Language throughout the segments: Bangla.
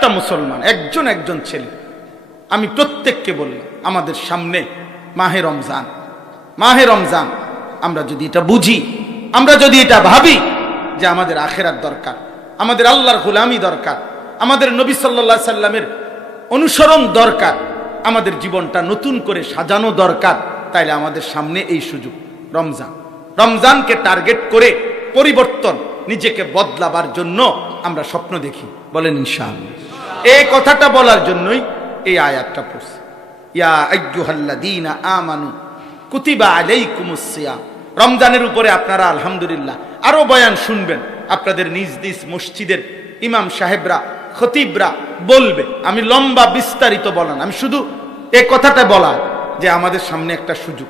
প্রত্যেকটা মুসলমান একজন একজন ছেলে, আমি প্রত্যেককে বললাম, আমাদের সামনে মাহে রমজান। মাহে রমজান আমরা যদি এটা বুঝি, আমরা যদি এটা ভাবি যে আমাদের আখিরাত দরকার, আমাদের আল্লাহর গোলামি দরকার, আমাদের নবী সাল্লাল্লাহু আলাইহি সাল্লামের অনুসরণ দরকার, আমাদের জীবনটা নতুন করে সাজানো দরকার, তাইলে আমাদের সামনে এই সুযোগ রমজান। রমজানকে টার্গেট করে পরিবর্তন, নিজেকে বদলাবার জন্য আমরা স্বপ্ন দেখি, বলেন ইনশাআল্লাহ। এই কথাটা বলার জন্যই এই আয়াতটা পড়ছি, ইয়া আইয়ুহাল্লাযীনা আমানু কুতিবা আলাইকুমুস সিয়াম। রমজানের উপরে আপনারা আলহামদুলিল্লাহ আরো বয়ান শুনবেন, আপনাদের নিজ নিজ মসজিদের ইমাম সাহেবরা, খতিবরা বলবে। আমি লম্বা বিস্তারিত বলান, আমি শুধু এই কথাটা বলা যে আমাদের সামনে একটা সুযোগ,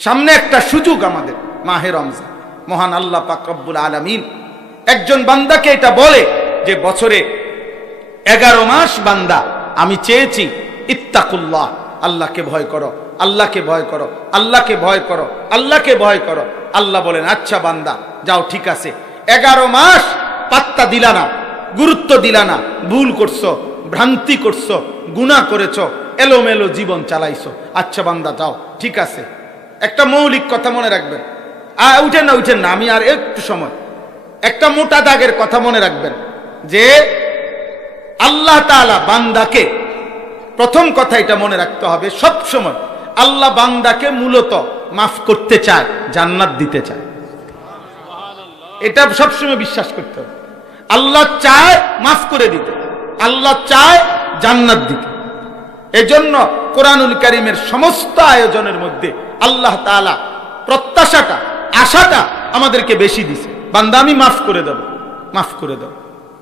সামনে একটা সুযোগ আমাদের মাহে রমজান। মহান আল্লাহ পাক রব্বুল আলামিন একজন বান্দাকে এটা বলে যে বছরে 11 মাস বান্দা আমি চেয়েছি ইত্তাকুল্লাহ, আল্লাহকে ভয় করো, আল্লাহকে ভয় করো, আল্লাহকে ভয় করো, আল্লাহকে ভয় করো। আল্লাহ বলেন আচ্ছা বান্দা যাও, ঠিক আছে, 11 মাস পাত্তা দিলা না, গুরুত্ব দিলা না, ভুল করছো, ভ্রান্তি করছো, গুনাহ করেছো, এলোমেলো জীবন চালাইছো, আচ্ছা বান্দা যাও, ঠিক আছে। একটা মৌলিক কথা মনে রাখবেন, উঠেন না উঠেন না, আমি আর একটু সময়, একটা মোটা দাগের কথা মনে রাখবেন যে আল্লাহ তাআলা বান্দাকে, প্রথম কথা এটা মনে রাখতে হবে সব সময়, আল্লাহ বান্দাকে মূলত মাফ করতে চায়, জান্নাত দিতে চায়। এটা সবসময় বিশ্বাস করতে হবে। আল্লাহ চায় মাফ করে দিতে, আল্লাহ চায় জান্নাত দিতে। এজন্য কোরআনুল কারীমের সমস্ত আয়োজনের মধ্যে আল্লাহ তাআলা প্রত্যাশাটা, আশাটা আমাদেরকে বেশি দিছে, বান্দা আমি মাফ করে দেব, মাফ করে দেব,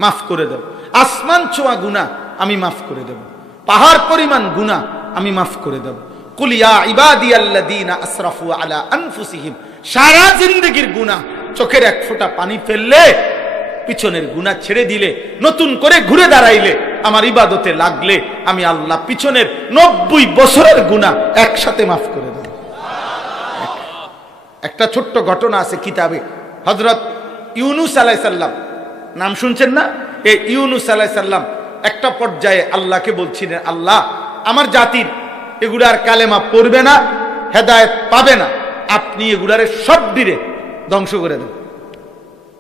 মাফ করে দেব। আসমান ছোঁয়া গুনাহ আমি মাফ করে দেব, পাহাড় পরিমাণ গুনাহ আমি মাফ করে দেব। কুল ইয়া ইবাদিয়াল্লাযীনা আসরাফু আলা আনফুসিহিম, সারা জিন্দেগীর গুনাহ, চোখের এক ফোঁটা পানি ফেললে, পিছনের গুনাহ ছেড়ে দিলে, নতুন করে ঘুরে দাঁড়াইলে, আমার ইবাদতে লাগলে, আমি আল্লাহ পিছনের 90 বছরের গুনাহ একসাথে মাফ করে দেব। একটা ছোট্ট ঘটনা আছে কিতাবে, হযরত ইউনুস আলাইহিস সালাম, নাম শুনছেন না? এই ইউনুস আলাইহিস সালাম একটা পর্যায়ে আল্লাহকে বলছিলেন, আল্লাহ আমার জাতির এগুলার কালেমা পড়বে না, হেদায়েত পাবে না, আপনি এগুলার সব দিরে ধ্বংস করে দেন।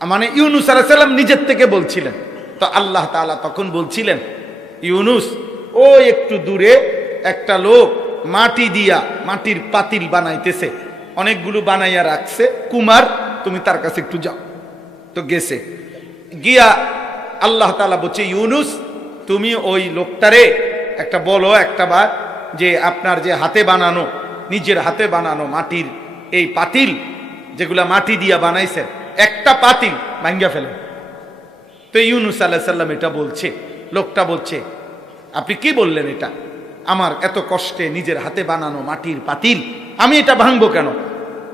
মানে ইউনুস আলাইহিস সালাম নিজের থেকে বলছিলেন। তো আল্লাহ তাআলা তখন বলছিলেন, ইউনুস ও একটু দূরে একটা লোক মাটি দিয়া মাটির পাতিল বানাইতেছে, অনেকগুলো বানাইয়া রাখছে, কুমার তুমি তার কাছে একটু যাও। তো গেছে, গিয়া আল্লাহ তাআলা বলছে, ইউনুস তুমি ওই লোকটারে একটা বলো একটা বার যে আপনার যে হাতে বানানো, নিজের হাতে বানানো মাটির এই পাতিল, যেগুলা মাটি দিয়া বানাইছেন, একটা পাতিল ভাঙ্গা ফেলেন। তো ইউনুস আলাইহিস সালাম এটা বলছে, লোকটা বলছে আপনি কি বললেন, এটা আমার এত কষ্টে নিজের হাতে বানানো মাটির পাতিল, আমি এটা ভাঙবো কেন?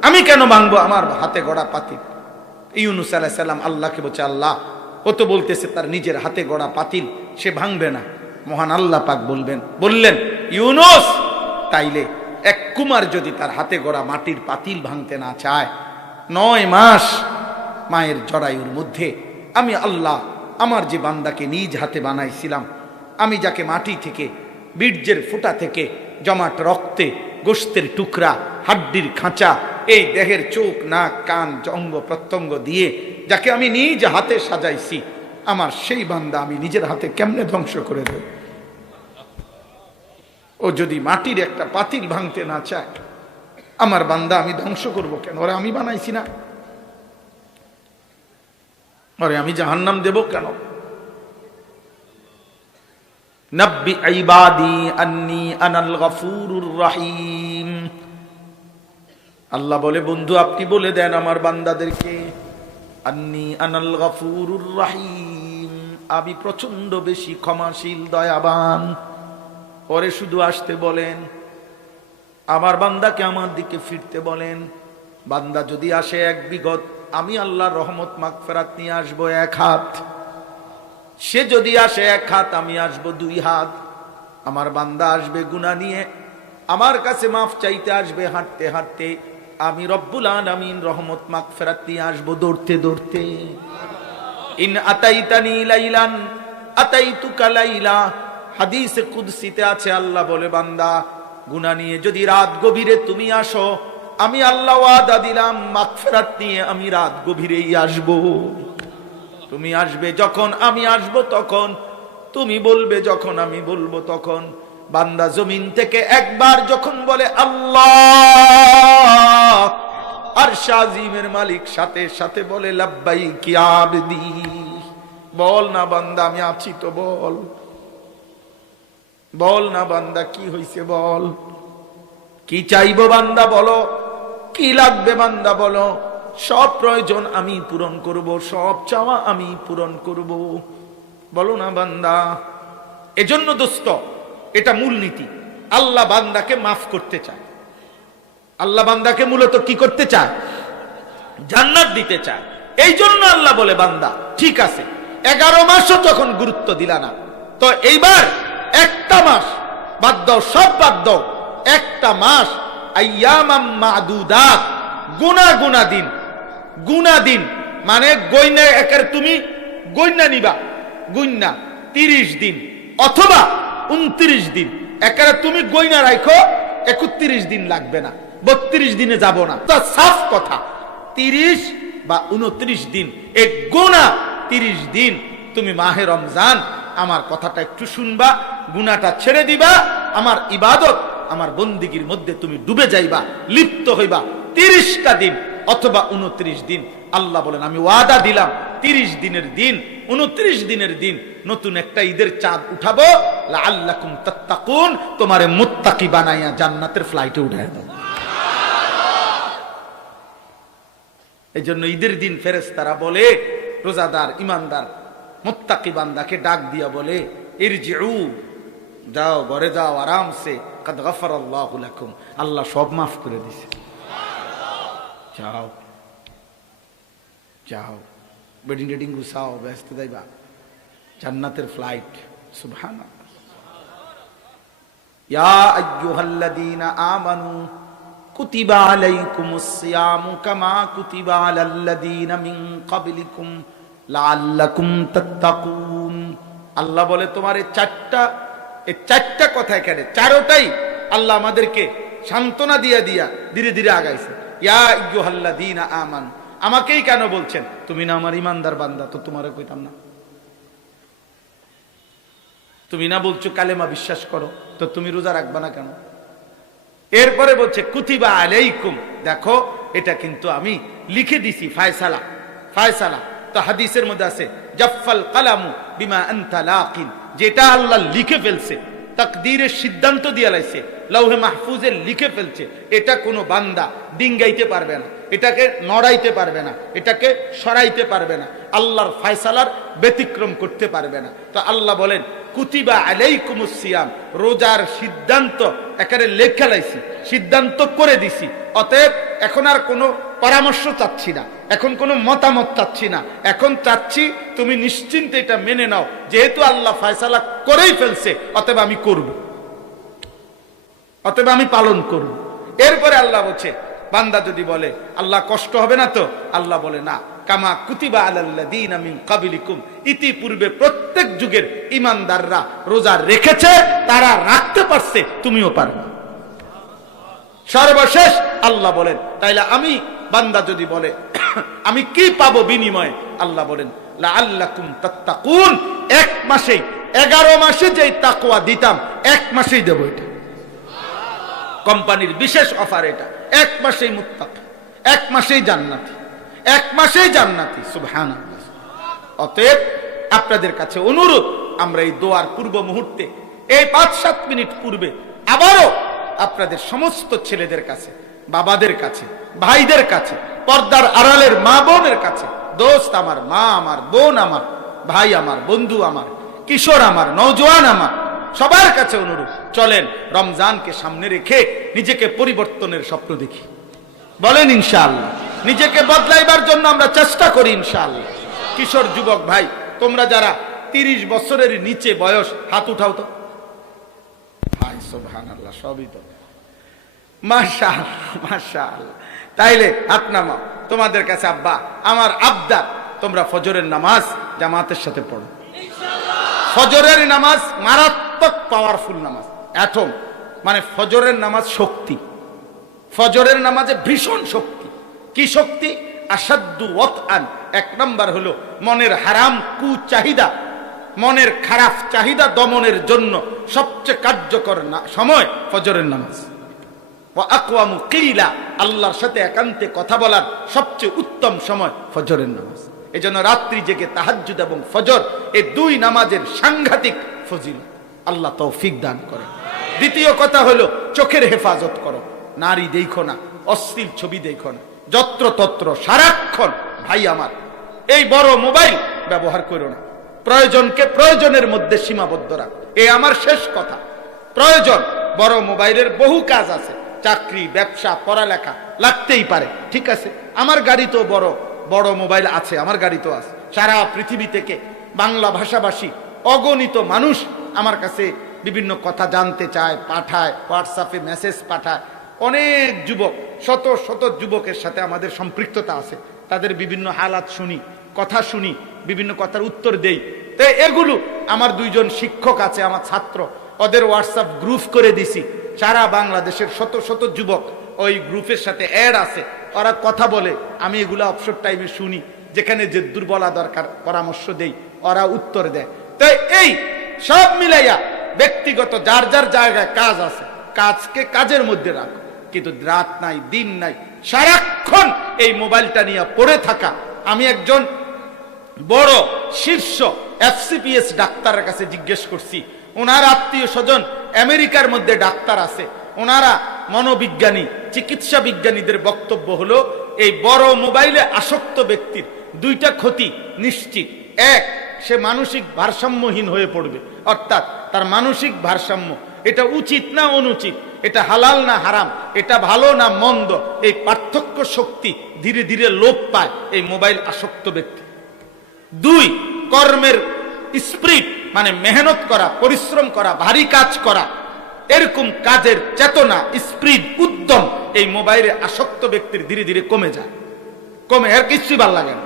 আমি কেন ভাঙবো আমার হাতে গড়া পাতিল? ইউনুস আলাইহিস সালাম আল্লাহকে বলছে, আল্লাহ ও তো বলতেছে তার নিজের হাতে গড়া পাতিল সে ভাঙবে না। মহান আল্লাহ পাক বললেন, ইউনুস তাইলে এক কুমার যদি তার হাতে গড়া মাটির পাতিল ভাঙতে না চায়, 9 মাস মায়ের জরায়ুর মধ্যে আমি আল্লাহ আমার যে বান্দাকে নিজ হাতে বানাইছিলাম, আমি যাকে মাটি থেকে, বীর্যের ফোঁটা থেকে জমাট রক্তে, গোশতের টুকরা, হাড্ডির খাঁচা, এই দেহের চোখ, নাক, কান, অঙ্গ প্রত্যঙ্গ দিয়ে যাকে আমি নিজ হাতে সাজাইছি, আমার সেই বান্দা আমি নিজের হাতে কেমনে ধ্বংস করে দেব? ও যদি মাটির একটা পাতিল ভাঙতে না চায়, আমার বান্দা আমি ধ্বংস করব কেন? ওরে আমি বানাইছি না, ওরে আমি জাহান্নাম দেব কেন? নব্বি ইবাদি আন্নী আনাল গফুরুর রহিম। আল্লাহ বলে, বন্ধু আপনি বলে দেন আমার বান্দাদেরকে, আন্নী আনাল গফুরুর রহিম, আমি প্রচন্ড বেশি ক্ষমাশীল, দয়াবান। পরে শুধু আসতে বলেন, আমার বান্দাকে আমার দিকে ফিরতে বলেন। বান্দা যদি আসে 1 বিঘত, আমি আল্লাহর রহমত মাগফিরাত নিয়ে আসবো 1 হাত। সে যদি আসে 1 হাত, আমি আসবো 2 হাত। আমার বান্দা আসবে গুনাহ নিয়ে, আমার কাছে মাফ চাইতে আসবে হাঁটতে হাঁটতে, আমি রব্বুল আলামিন রহমত মাগফিরাত নিয়ে আসবো দৌড়তে দৌড়তে। ইন আতাইতানি লাইলান আতাইতুকা লাইলা, হাদিসে কুদসিতে আছে আল্লাহ বলে বান্দা গুনাহ নিয়ে যদি রাত গভীরে তুমি আসো, আমি আল্লাহ ওয়াদা দিলাম মাগফিরাত নিয়ে আমি রাত গভীরেই আসব। তুমি আসবে যখন আমি আসব তখন, তুমি বলবে যখন আমি বলবো তখন। বান্দা জমিন থেকে একবার যখন বলে আল্লাহ, আরশ আজিমের মালিক সাথে সাথে বলে লাব্বাইক ইয়া আবদি। বল না বান্দা আমি আছি তো, বল বল না বান্দা কি হইছে, বল কি চাইবো বান্দা বলো, কি লাগবে বান্দা বলো, সব প্রয়োজন আমি পূরণ করব, সব চাওয়া আমি পূরণ করব, বলো না বান্দা। এজন্য দোস্ত এটা মূলনীতি, আল্লাহ বান্দাকে মাফ করতে চায়। আল্লাহ বান্দাকে মূলত কি করতে চায়? জান্নাত দিতে চায়। এই জন্য আল্লাহ বলে বান্দা ঠিক আছে 11 মাসও যখন গুরুত্ব দিলা না, তো এইবার একটা মাস বাদ দাও, সব বাদ দাও, একটা মাস আইয়ামাম মাদুদাত, গুনা দিন, গুনা দিন মানে গয়না একের তুমি গয়না নিবা, গয়না 30 দিন অথবা 29 দিন, একের তুমি গয়না রাখো 31 দিন লাগবে না, 32 দিনে যাব না, তা সাফ কথা 30 বা 29 দিন, এক গুনাহ 30 দিন তুমি মাহে রমজান আমার কথাটা একটু শুনবা, গুনাহটা ছেড়ে দিবা, আমার ইবাদত আমার বন্দিগির মধ্যে তুমি ডুবে যাইবা, লিপ্ত হইবা 30টা দিন অথবা 29 দিন। আল্লাহ বলেন আমি ওয়াদা দিলাম 30 দিনের দিন 29 দিনের দিন নতুন একটা ঈদের চাঁদ উঠাবো, লাআল্লাকুম তাত্তাকুন, তোমারে মুত্তাকি বানাইয়া জান্নাতের ফ্লাইটে উঠায় দেব। এই জন্য ঈদের দিন ফেরেশতারা বলে, রোজাদার ইমানদার মুত্তাকি বান্দাকে ডাক দিয়া বলে ইরজিউ, যাও ঘরে যাও আরামসে, কাদ গফারাল্লাহু লাকুম, আল্লাহ সব মাফ করে দিয়েছে, যাও যাও বেডিং টেডিং গুছাও, ব্যস্ত যাইবা জান্নাতের ফ্লাইট। সুবহানাল্লাহ। ইয়া আইয়ুহাল্লাযীনা আমানু কুতিবা আলাইকুমুস সিয়ামু কামা কুতিবা আলাল্লাযীনা মিন ক্বাবলিকুম লাআল্লাকুম তাত্তাকুন। আল্লাহ বলে তোমার এই চারটা কথা, এখানে চারোটাই আল্লাহ আমাদেরকে সান্ত্বনা দিয়া দিয়া ধীরে ধীরে আগাইছে। ইয়া আইয়ুহাল্লাযীনা আমানু, আমাকেই কেন বলছেন? তুমি না আমার ইমানদার বান্দা, তো তোমারে কইতাম না? তুমি না বলছো কালেমা বিশ্বাস করো, তো তুমি রোজা রাখবা না কেন? এরপরে বলছে কুতিবা আলাইকুম, দেখো এটা কিন্তু আমি লিখে দিছি, ফায়সালা, ফায়সালা। তো হাদিসের মধ্যে আছে জাফাল কালামু বিমা আনতা লাকিন, যেটা আল্লাহ লিখে ফেলছে, তাকদীরের সিদ্ধান্ত দিয়ে লাইছে, লৌহে মাহফুজে লিখে ফেলছে, এটা কোনো বান্দা ডিঙ্গাইতে পারবে না, এটাকে নড়াইতে পারবে না, এটাকে সরাইতে পারবে না, আল্লাহর ফায়সালার ব্যতিক্রম করতে পারবে না। তো আল্লাহ বলেন কুতিবা আলাইকুমুস সিয়াম, রোজার সিদ্ধান্ত একেবারে লেখা লাইছি, সিদ্ধান্ত করে দিছি। অতএব এখন আর কোনো পরামর্শ চাচ্ছি না, এখন কোনো মতামত চাচ্ছি না, এখন চাচ্ছি তুমি নিশ্চিন্তে এটা মেনে নাও, যেহেতু আল্লাহ ফায়সালা করেই ফেলছে, অতএব আমি করব, অতএব আমি পালন করব। এরপরে আল্লাহ বলছে বান্দা যদি বলে আল্লাহ কষ্ট হবে না তো, আল্লাহ বলে না, কামা কুতিবা আলাল্লাযীনা মিন ক্বাবলিকুম, ইতিপূর্বে প্রত্যেক যুগের ঈমানদাররা রোজা রেখেছে, তারা রাখতে পারছে, তুমিও পারবে। সর্বশেষ আল্লাহ বলেন, তাইলে আমি বান্দা যদি বলে আমি কি পাবো বিনিময়ে, আল্লাহ বলেন লাআল্লাকুম তাত্তাকুন, এক মাসেই 11 মাসে যেই তাকওয়া দিতাম 1 মাসেই দেব। এটা কোম্পানির বিশেষ অফার, এটা 1 মাসেই মুত্তাকি, 1 মাসেই জান্নাতি, 1 মাসেই জান্নাতি। সুবহানাল্লাহ। অতএব আপনাদের কাছে অনুরোধ, আমরা এই দোয়ার পূর্ব মুহূর্তে এই 5-7 মিনিট পূর্বে আবারও আপনাদের সমস্ত ছেলেদের কাছে, বাবাদের কাছে, ভাইদের কাছে, পর্দার আড়ালের মা বোনের কাছে, দোস্ত আমার, মা আমার, বোন আমার, ভাই আমার, বন্ধু আমার, কিশোর আমার, নওজোয়ান আমার, সবার কাছে অনুরোধ, চলেন রমজানকে সামনে রেখে নিজেকে পরিবর্তনের স্বপ্ন দেখি। বলেন ইনশাআল্লাহ। নিজেকে বদলাইবার জন্য আমরা চেষ্টা করি ইনশাআল্লাহ। কিশোর যুবক ভাই, তোমরা যারা 30 বছরের নিচে বয়স, হাত উঠাও তো। হাই সুবহানাল্লাহ, সবই তো মাশাআল্লাহ, মাশাআল্লাহ। তাইলে হাত নামাও। তোমাদের কাছে আব্বা আমার আবদার, তোমরা ফজরের নামাজ জামাতের সাথে পড়ো। ফজরের নামাজ মারাত্মক পাওয়ারফুল নামাজ, অ্যাটম। মানে ফজরের নামাজ শক্তি, ফজরের নামাজে ভীষণ শক্তি। কি শক্তি? আসাদ্দু ওয়াতআন, এক নাম্বার হলো মনের হারাম চাহিদা, মনের খারাপ চাহিদা দমনের জন্য সবচেয়ে কার্যকর সময় ফজরের নামাজ। ওয়া আকওয়ামু কিলা, আল্লাহর সাথে একান্তে কথা বলার সবচেয়ে উত্তম সময় ফজরের নামাজ। এজন্য রাত্রি জেগে তাহাজ্জুদ এবং ফজর এই দুই নামাজের সাংঘাতিক ফজিলত আল্লাহ তৌফিক দান করে। দ্বিতীয় কথা হলো চোখের হেফাজত করো, নারী দেখো না, অশ্লীল ছবি দেখো না, যত্র তত্র সারাক্ষণ। ভাই আমার, এই বড় মোবাইল ব্যবহার করো না, প্রয়োজনকে প্রয়োজনের মধ্যে সীমাবদ্ধ রাখ। এই আমার শেষ কথা। প্রয়োজন, বড় মোবাইলের বহু কাজ আছে, চাকরি, ব্যবসা, পড়ালেখা লাগতেই পারে, ঠিক আছে। আমার গাড়ি তো বড় বড় মোবাইল আছে, আমার গাড়ি তো আছে। সারা পৃথিবী থেকে বাংলা ভাষাভাষী অগণিত মানুষ আমার কাছে বিভিন্ন কথা জানতে চায়, পাঠায়, হোয়াটসঅ্যাপে মেসেজ পাঠায়। অনেক যুবক, শত শত যুবকের সাথে আমাদের সম্পৃক্ততা আছে, তাদের বিভিন্ন হালাত শুনি, কথা শুনি, বিভিন্ন কথার উত্তর দেই। তো এগুলো আমার দুইজন শিক্ষক আছে, আমার ছাত্র, ওদের হোয়াটসঅ্যাপ গ্রুপ করে দিছি। সারা বাংলাদেশের শত শত যুবক ওই গ্রুপের সাথে অ্যাড আছে, ওরা কথা বলে, আমি এগুলো অবসর টাইমে শুনি, যেখানে যে দুর্বলা দরকার পরামর্শ দেই, ওরা উত্তর দেয়। তো এই সব মিলাইয়া ব্যক্তিগত যার যার জায়গায় কাজ আছে, কাজকে কাজের মধ্যে রাখো, কিন্তু রাত নাই দিন নাই সারাক্ষণ এই মোবাইলটা নিয়ে পড়ে থাকা। আমি একজন বড় শীর্ষ FCPS ডাক্তারের কাছে জিজ্ঞেস করছি, ওনার আত্মীয় স্বজন আমেরিকার মধ্যে ডাক্তার আছে, ওনারা মনোবিজ্ঞানী, চিকিৎসা বিজ্ঞানীদের বক্তব্য হলো এই বড় মোবাইলে আসক্ত ব্যক্তির দুইটা ক্ষতি নিশ্চিত। এক, সে মানসিক ভারসাম্যহীন হয়ে পড়বে, অর্থাৎ তার মানসিক ভারসাম্য, এটা উচিত না অনুচিত, এটা হালাল না হারাম, এটা ভালো না মন্দ, এই পার্থক্য শক্তি ধীরে ধীরে লোপ পায় এই মোবাইল আসক্ত ব্যক্তি। দুই, কর্মের স্পিরিট, মানে মেহনত করা, পরিশ্রম করা, ভারী কাজ করা, এরকম কাজের চেতনা, স্পিরিট, উদ্যম এই মোবাইলে আসক্ত ব্যক্তির ধীরে ধীরে কমে যায়। কমে, এর কিছুই ভাল লাগে না,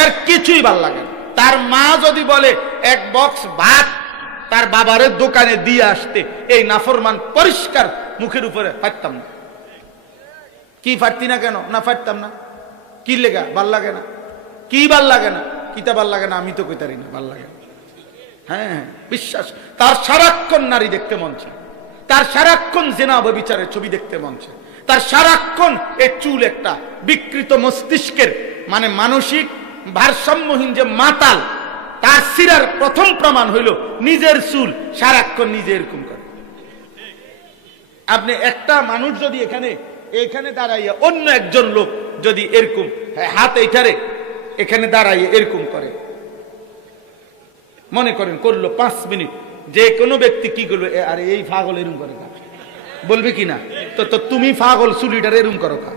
এর কিছুই ভাল লাগে না। তার মা যদি বলে এক বক্স ভাত তার বাবারের দোকানে দিয়ে আসতে, এই নাফরমান পরিষ্কার মুখের উপরে পারতাম না। কি পারতি না কেন? না পারতাম না। কি লেগা? ভাল লাগে না। কি ভাল লাগে না? কিতা ভাল লাগে না? আমি তো কইতারি না, ভাল লাগে না। হ্যাঁ, বিশ্বাস। তার সারাক্ষণ নারী দেখতে মন চায়, তার সারাক্ষণ জেনা ব্যভিচারের ছবি দেখতে মন চায়, তার সারাক্ষণ এই চুল একটা বিকৃত মস্তিষ্কের, মানে মানসিক ভারসাম্যহীন যে মাতাল, তার সিরার প্রথম প্রমাণ হইল নিজের চুল সারাক্ষণ নিজে এরকম করে। আপনি একটা মানুষ যদি এখানে দাঁড়াইয়া অন্য একজন লোক যদি এরকম হাত এইটারে এখানে দাঁড়াইয়া এরকম করে, মনে করেন করলো 5 মিনিট, যে কোনো ব্যক্তি কি করবে? আরে এই পাগল এরকম করে কা বলবে কি না? তো তুমি পাগল, চুলিটার এরকম করো কা?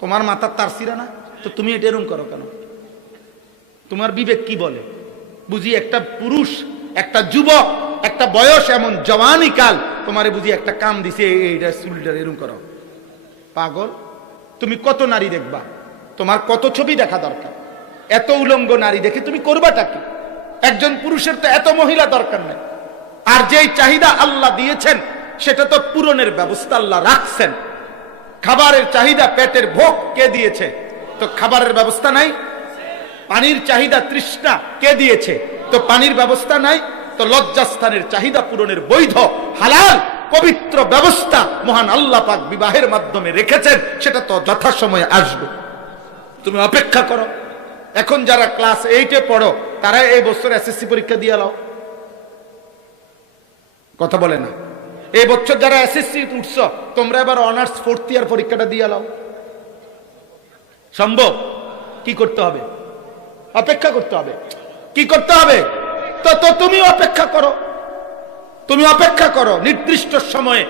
তোমার মাথার তার সিরা না, তো তুমি এটা এরকম করো কেন? তোমার বিবেক কি বলে? বুঝি একটা পুরুষ, একটা যুবক, একটা বয়স, এমন জওয়ানি কাল, তোমারে বুঝি একটা কাম দিছে, এইটা চুলিটার এরকম করো? পাগল। তুমি কত নারী দেখবা? তোমার কত ছবি দেখা দরকার? এত উলঙ্গ নারী দেখে তুমি করবাটা কি? একজন পুরুষের তো এত মহিলা দরকার নেই। আর যেই চাহিদা আল্লাহ দিয়েছেন সেটা তো পূরণের ব্যবস্থা আল্লাহ রাখছেন। খাবারের চাহিদা, পেটের ভোগ কে দিয়েছে? তো খাবারের ব্যবস্থা নাই। পানির চাহিদা, তৃষ্ণা কে দিয়েছে? তো পানির ব্যবস্থা নাই। তো লজ্জাস্থানের চাহিদা পূরণের বৈধ হালাল পবিত্র ব্যবস্থা মহান আল্লাহ পাক বিবাহের মাধ্যমে রেখেছেন, সেটা তো যথাসময়ে আসবে। তুমি অপেক্ষা করো। এখন যারা ক্লাস 8-এ পড়ো, তারা এই বছর SSC পরীক্ষা দিয়ে লাও। কথা বলে না। এই বছর যারা SSC উঠছ, তোমরা এবার অনার্স 4th ইয়ার পরীক্ষাটা দিয়ে লাও। সম্ভব? কি করতে হবে? অপেক্ষা করতে হবে। কি করতে হবে? তো তুমি অপেক্ষা করো, তুমি অপেক্ষা করো। নির্দিষ্ট সময়ে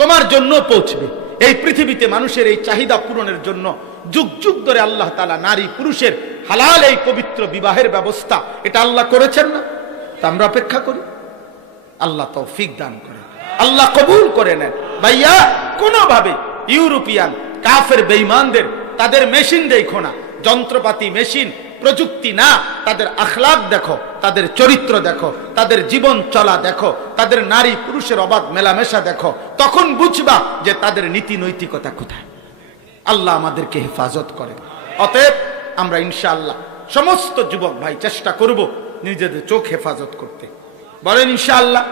তোমার জন্য পৌঁছবে। এই পৃথিবীতে মানুষের এই চাহিদা পূরণের জন্য যুগ যুগ ধরে আল্লাহ তাআলা নারী পুরুষের হালাল এই পবিত্র বিবাহের ব্যবস্থা এটা আল্লাহ করেছেন না? তা আমরা অপেক্ষা করি। আল্লাহ তৌফিক দান করে, আল্লাহ কবুল করে নেন। ভাইয়া, কোনোভাবে ইউরোপিয়ান কাফের বেঈমানদের তাদের মেশিন দেখো না, যন্ত্রপাতি, মেশিন, প্রযুক্তি না, তাদের আখলাক দেখো, তাদের চরিত্র দেখো, তাদের জীবন চলা দেখো, তাদের নারী পুরুষের অবাধ মেলামেশা দেখো, তখন বুঝবা যে তাদের নীতি নৈতিকতা কোথায়। আল্লাহ আমাদেরকে হেফাজত করে। অতএব আমরা ইনশাআল্লাহ সমস্ত যুবক ভাই চেষ্টা করব নিজেদের চোখ হেফাজত করতে। বলেন ইনশাআল্লাহ।